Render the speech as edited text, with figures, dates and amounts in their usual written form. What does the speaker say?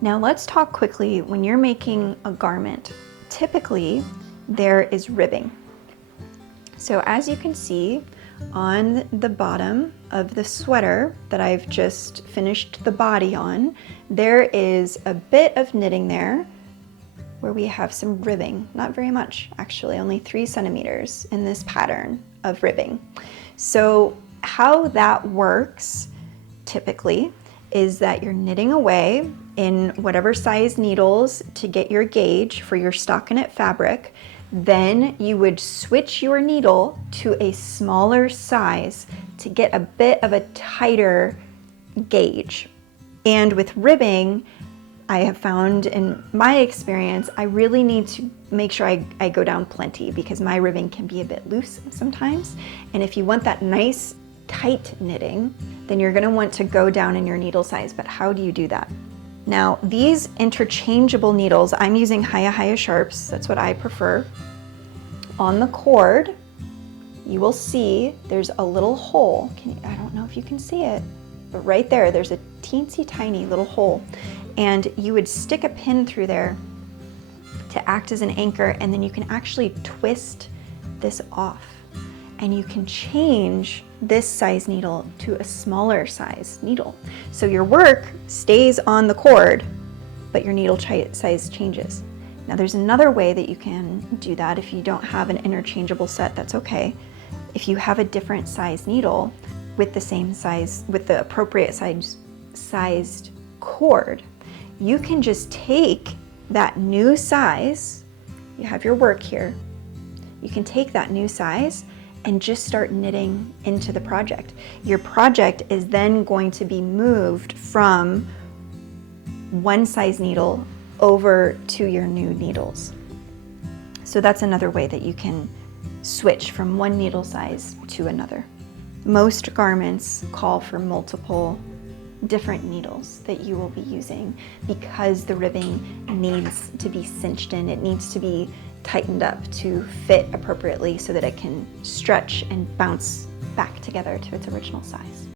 Now let's talk quickly when you're making a garment. Typically, there is ribbing. So as you can see on the bottom of the sweater that I've just finished the body on, there is a bit of knitting there where we have some ribbing. Not very much, actually, only 3 centimeters in this pattern of ribbing. So how that works typically is that you're knitting away in whatever size needles to get your gauge for your stockinette fabric. Then you would switch your needle to a smaller size to get a bit of a tighter gauge. And with ribbing, I have found in my experience, I really need to make sure I go down plenty because my ribbing can be a bit loose sometimes. And if you want that nice tight knitting, then you're gonna want to go down in your needle size. But how do you do that? Now, these interchangeable needles, I'm using Hiya Sharps, that's what I prefer. On the cord, you will see there's a little hole. I don't know if you can see it, but right there, there's a teensy tiny little hole. And you would stick a pin through there to act as an anchor, and then you can actually twist this off. And you can change this size needle to a smaller size needle. So your work stays on the cord, but your needle size changes. Now there's another way that you can do that. If you don't have an interchangeable set, that's okay. If you have a different size needle with the same size, with the appropriate sized cord, you can just take that new size, you have your work here, you can take that new size and just start knitting into the project. Your project is then going to be moved from one size needle over to your new needles. So that's another way that you can switch from one needle size to another. Most garments call for multiple different needles that you will be using because the ribbing needs to be cinched in. It needs to be tightened up to fit appropriately so that it can stretch and bounce back together to its original size.